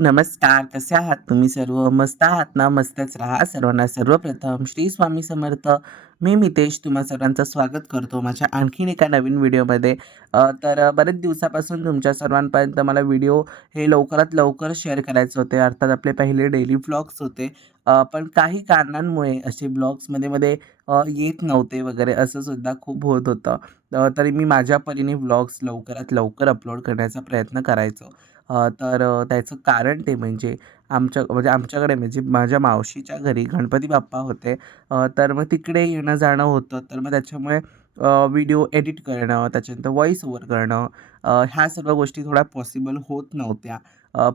नमस्कार. कसे आहात तुम्ही सर्व? मस्त आहात ना? मस्तच राहा. सर्वांना सर्वप्रथम श्री स्वामी समर्थ. मी मितेश तुम्हा सर्वांचं स्वागत करतो माझ्या आणखीन एका नवीन व्हिडिओमध्ये. बरेच दिवसापासून तुमच्या सर्वांपर्यंत मला व्हिडिओ हे लवकरात लवकर शेअर करायचे होते. अर्थात आपले पहिले डेली व्लॉग्स होते. पण काही कारणांमुळे असे व्लॉग्स मध्ये-मध्ये येत नव्हते वगैरे असं सुद्धा खूप होत होतं. तरी मी माझ्या परीने व्लॉग्स लवकरात लवकर अपलोड करण्याचा प्रयत्न करायचो. त्याचं कारण ते म्हणजे आमच्याकडे म्हणजे माझ्या मावशीच्या घरी गणपती बाप्पा होते. तर मग तिकडे येणं-जाणं होतं. तर मग त्याच्यामुळे व्हिडिओ एडिट करणं, त्याच्यानंतर व्हॉईस ओव्हर करणं, ह्या सर्व गोष्टी थोड्या पॉसिबल होत नव्हत्या.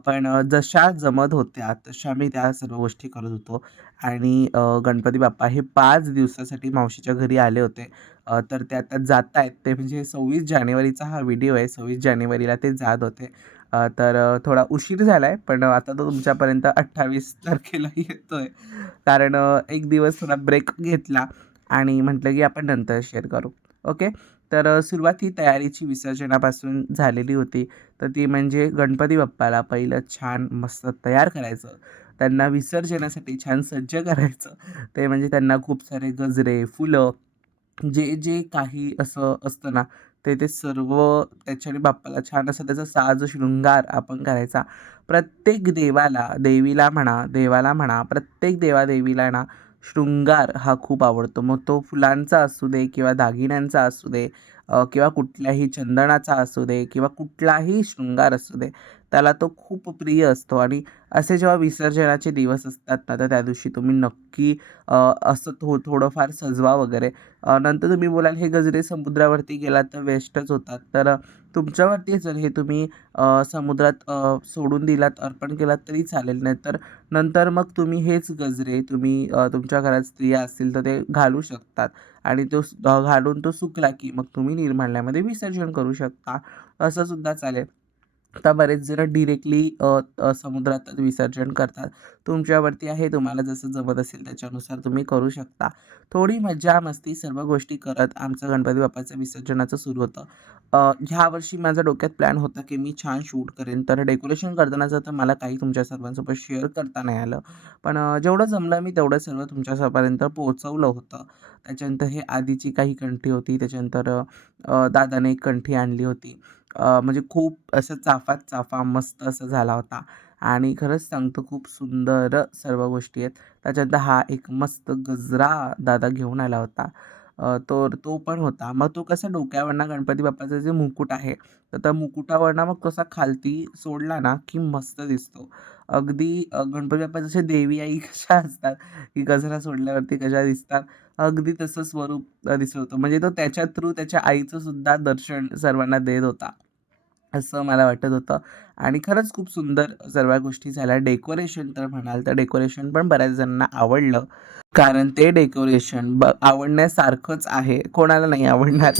पण जशा जमत होत्या तशा मी त्या सर्व गोष्टी करत होतो. आणि गणपती बाप्पा हे 5 दिवसासाठी मावशीच्या घरी आले होते. तर ते आता जातायत. ते म्हणजे 26 जानेवारीचा हा व्हिडिओ आहे. 26 जानेवारीला ते जात होते. थोडा उशीर झाला आहे, पण आता तो तुमच्यापर्यंत 28 तारखेला येतोय. कारण एक दिवस थोडा ब्रेक घेतला आणि म्हटलं की आपण नंतर शेअर करू. ओके. सुरुवात ही तयारीची विसर्जनापासून झालेली होती. तर ती म्हणजे गणपती बाप्पाला पहिलं छान मस्त तयार करायचं. त्यांना विसर्जनासाठी छान सज्ज करायचं. ते म्हणजे त्यांना खूप सारे गजरे, फुलं जे काही असं असतं ना, ते सर्व त्याच्याने बाप्पाला छान असं त्याचा साज शृंगार आपण करायचा. प्रत्येक देवीला म्हणा, देवाला म्हणा, प्रत्येक देवादेवीला ना शृंगार हा खूप आवडतो. मग तो फुलांचा असू दे किंवा दागिन्यांचा असू दे, किंवा कुठल्याही चंदनाचा असू दे किंवा कुठलाही शृंगार असू दे, त्याला तो खूप प्रिय असतो. आणि असे जेव्हा विसर्जनाचे दिवस असतात ना, तर त्या दिवशी तुम्ही नक्की असं थोडंफार सजवा वगैरे. नंतर तुम्ही बोलाल हे गजरे समुद्रावरती गेलात तर वेस्टच होतात. तुमच्यावरती जर हे तुम्ही समुद्रात सोडून दिलात, अर्पण केलात तरी चालेल. नाहीतर नंतर मग तुम्ही हेच गजरे तुमच्या घरात स्त्रिया असतील तर ते घालू शकतात. आणि घालून तो सुकला की मग तुम्ही निर्माल्यामध्ये विसर्जन करू शकता. असं सुद्धा चालेल. आता बरेच जण डिरेक्टली समुद्रात विसर्जन करतात. तुमच्यावरती आहे, तुम्हाला जसं जमत असेल त्याच्यानुसार तुम्ही करू शकता. थोडी मज्जा मस्ती सर्व गोष्टी करत आमचं गणपती बाप्पाचं विसर्जनाचं सुरू होतं. ह्या वर्षी माझ्या डोक्यात प्लॅन होता की मी छान शूट करेन. तर डेकोरेशन करतानाचं तर मला काही तुमच्या सर्वांसोबत शेअर करता नाही आलं. पण जेवढं जमलं मी तेवढं सर्व तुमच्यापर्यंत पोहोचवलं होतं. त्याच्यानंतर हे आधीची काही कंठी होती. त्याच्यानंतर दादाने एक कंठी आणली होती. म्हणजे खूप असं चाफात चाफा मस्त असं झाला होता. आणि खरंच सांगतो खूप सुंदर सर्व गोष्टी आहेत. त्याच्यानंतर हा एक मस्त गजरा दादा घेऊन आला होता. तर तो पण होता. मग तो कसा डोक्यावरनं गणपती बाप्पाचा जे मुकुट आहे, तर त्या मुकुटावरनं मग कसा खालती सोडला ना, की मस्त दिसतो. अगदी गणपती बाप्पा जसे देवी आई कशा असतात, की गजरा सोडल्यावरती कशा दिसतात, अगदी तसं स्वरूप दिसत होतं. म्हणजे तो त्याच्या थ्रू त्याच्या आईचं सुद्धा दर्शन सर्वांना देत होता, असं मला वाटत होतं. आणि खरंच खूप सुंदर सर्व गोष्टी झाल्या. डेकोरेशन तर म्हणाल तर डेकोरेशन पण बऱ्याच जणांना आवडलं. कारण ते डेकोरेशन आवडण्यासारखंच आहे. कोणाला नाही आवडणार?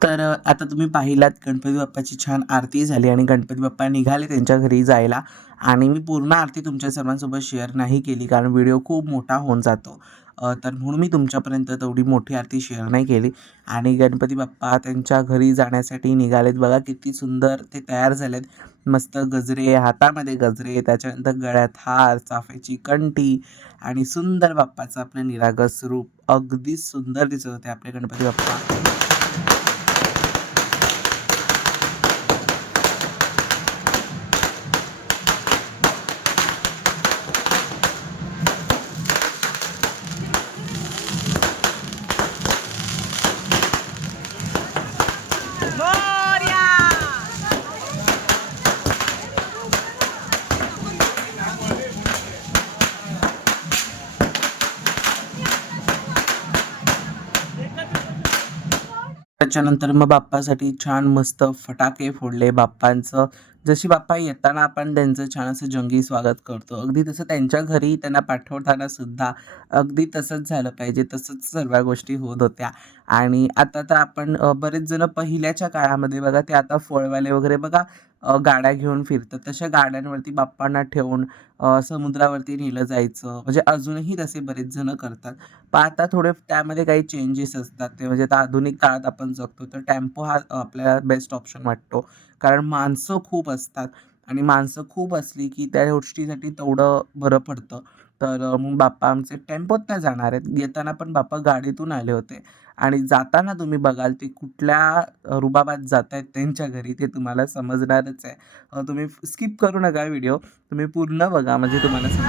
तर आता तुम्ही पाहिलात गणपती बाप्पाची छान आरती झाली आणि गणपती बाप्पा निघाले त्यांच्या घरी जायला आणि मी पूर्ण आरती तुमच्या सर्वांसोबत शेअर नाही केली कारण व्हिडिओ खूप मोठा होऊन जातो. तर म्हणून मी तुमच्यापर्यंत तेवढी मोठी आरती शेअर नाही केली आणि गणपती बाप्पा त्यांच्या घरी जाण्यासाठी निघालेत. बघा किती सुंदर ते तयार झालेत. मस्त गजरे, हातामध्ये गजरे, त्याच्यानंतर गळ्यात हार, चाफ्याची कंठी आणि सुंदर बाप्पाचं आपलं निरागस रूप. अगदीच सुंदर दिसत होते आपले गणपती बाप्पा. त्याच्यानंतर मग बाप्पासाठी छान मस्त फटाके फोडले बाप्पांचं. जशी बाप्पा येताना आपण त्यांचं छान असं जंगी स्वागत करतो, अगदी तसं त्यांच्या घरी त्यांना पाठवताना सुद्धा अगदी तसंच झालं पाहिजे. तसंच सर्व गोष्टी होत होत्या. आणि आता तर आपण बरेच जण पहिल्याच्या काळामध्ये बघा ते आता फळवाले वगैरे बघा गाड्या घेऊन फिरतात. तशा गाड्यांवरती बाप्पांना ठेवून समुद्रावरती नेलं जायचं. म्हणजे अजूनही तसे बरेच जण करतात. पण आता थोडे त्यामध्ये काही चेंजेस असतात. ते म्हणजे आता आधुनिक काळात आपण जगतो, तर टेम्पो हा आपल्याला बेस्ट ऑप्शन वाटतो. कारण माणसं खूप असतात आणि माणसं खूप असली की त्या गोष्टीसाठी तेवढं बरं पडतं. तर मग बाप्पा आमचे टेम्पोतनं जाणार आहेत. येताना पण बाप्पा गाडीतून आले होते आणि जाताना तुम्ही बघाल ते कुठल्या रुबाबात जातायत त्यांच्या घरी ते तुम्हाला समजणारच आहे. तुम्ही स्किप करू नका व्हिडिओ. तुम्ही पूर्ण बघा म्हणजे तुम्हाला समजेल.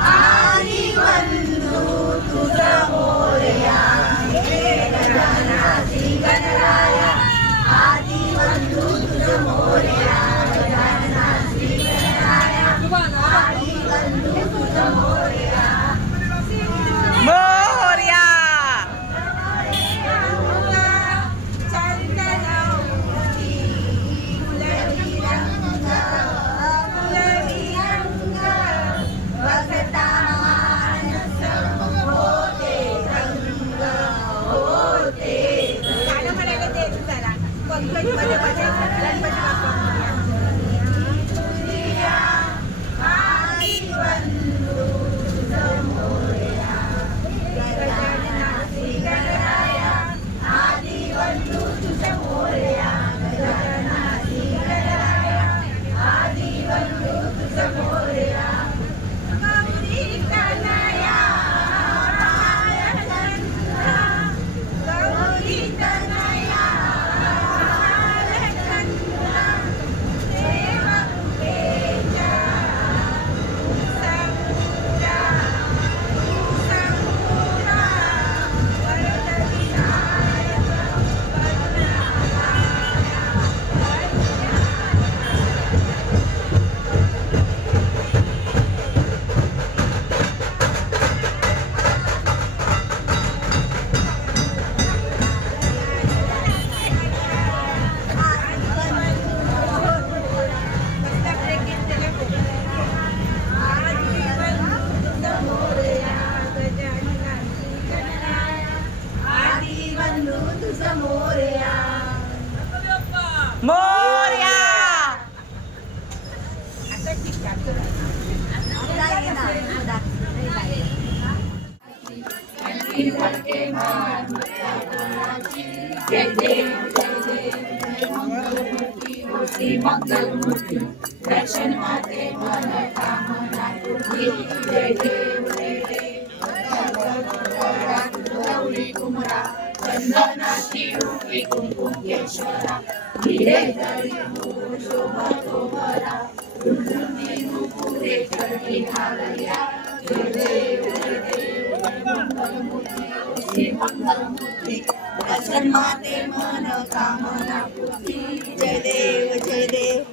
माते मन कामना पूर्ती. जय देव जय देव.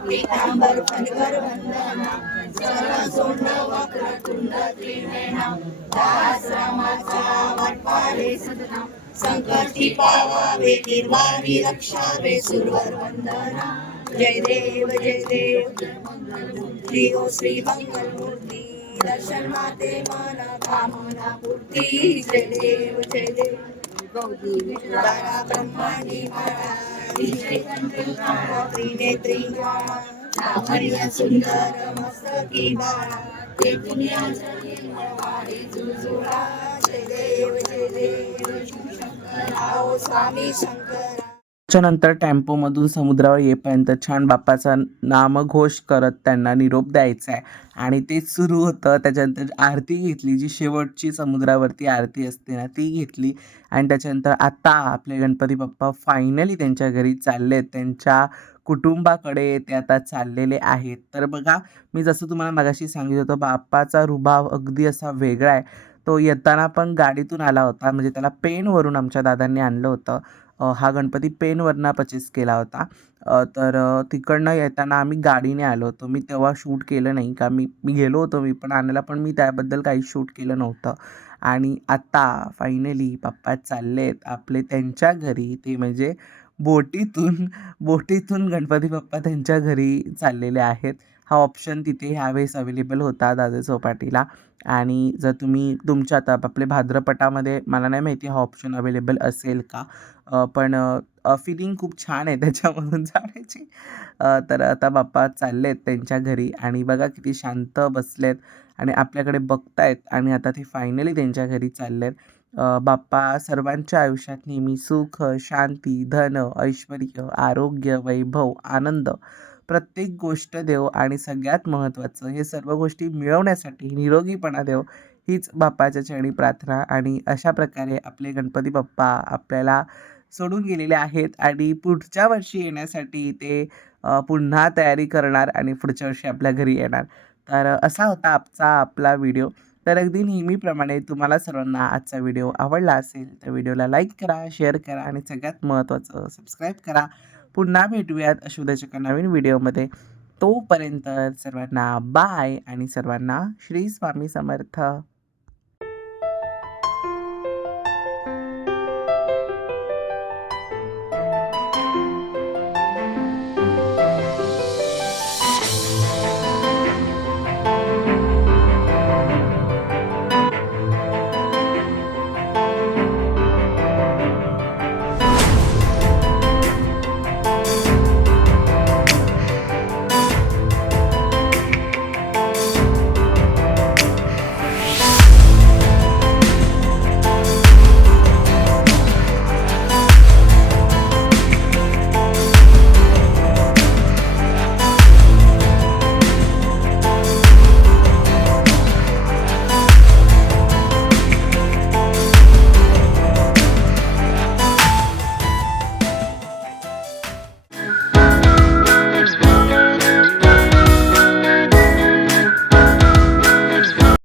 पीतांबर फणकर वंदना सर्व सोंड वक्रतुंड त्रिनयना दास रामाचा वाटपारे सदना संकटी पावावे निर्वाणी रक्षावे सुरवर वंदना. जय देव जय देव. श्री ओ श्री मंगल मूर्ती दर्शन माते मन कामना पूर्ती. जय देव जय देव. तारा ब्रह्मांडी माळा त्रिनेत्री ज्वाळा लावण्य सुंदर मस्तकी बाळा ते पुण्याचली मळवाडी जुजुळा जय देव जय देव शिवशंकरा स्वामी शंकरा. त्याच्यानंतर टेम्पोमधून समुद्रावर येईपर्यंत छान बाप्पाचा नामघोष करत त्यांना निरोप द्यायचा आहे आणि तेच सुरू होतं. त्याच्यानंतर आरती घेतली, जी शेवटची समुद्रावरती आरती असते ना ती घेतली आणि त्याच्यानंतर आता आपले गणपती बाप्पा फायनली त्यांच्या घरी चाललेत. त्यांच्या कुटुंबाकडे ते आता चाललेले आहेत. तर बघा, मी जसं तुम्हाला मगाशी सांगितलं होतं, बाप्पाचा रुबाब अगदी असा वेगळा आहे. तो येताना पण गाडीतून आला होता, म्हणजे त्याला पेणवरून आमच्या दादांनी आणलं होतं. हा गणपती पेणवरनं पर्चेस केला होता. तिकडनं येताना आम्ही गाडीने आलो होतो. मी तेव्हा शूट केलं नाही, का मी गेलो होतो मी पण आणायला, पण मी त्याबद्दल काही शूट केलं नव्हतं. आणि आता फायनली पप्पा चाललेत आपले त्यांच्या घरी, ते म्हणजे बोटीतून बोटीतून गणपती बाप्पा त्यांच्या घरी चाललेले आहेत. हा ऑप्शन तिथे ह्यावेळेस अवेलेबल होता दादा चौपाटीला. आणि जर तुम्ही तुमच्या आता आपले भाद्रपटामध्ये मला नाही माहिती हा ऑप्शन अवेलेबल असेल का, पण फिलिंग खूप छान आहे त्याच्यामधून जाण्याची. तर आता बाप्पा चाललेत त्यांच्या घरी आणि बघा किती शांत बसलेत आणि आपल्याकडे बघतायत आणि आता ते फायनली त्यांच्या घरी चाललेत. बाप्पा सर्वांच्या आयुष्यात नेहमी सुख, शांती, धन, ऐश्वर्य, आरोग्य, वैभव, आनंद प्रत्येक गोष्ट देव आणि सगळ्यात महत्त्वाचं हे सर्व गोष्टी मिळवण्यासाठी निरोगीपणा देव, हीच बाप्पाच्या चरणी प्रार्थना. आणि अशा प्रकारे आपले गणपती बाप्पा आपल्याला सोडून गेलेले आहेत आणि पुढच्या वर्षी येण्यासाठी ते पुन्हा तयारी करणार आणि पुढच्या वर्षी आपल्या घरी येणार. तर असा होता आपला व्हिडिओ. तर अगदी नेहमीप्रमाणे तुम्हाला सर्वांना आजचा व्हिडिओ आवडला असेल तर व्हिडिओला लाईक करा, शेअर करा आणि सगळ्यात महत्त्वाचं सबस्क्राईब करा. पुन्हा भेटूयात अशा उद्याच्या एका नवीन व्हिडिओमध्ये. तोपर्यंत सर्वांना बाय आणि सर्वांना श्री स्वामी समर्थ.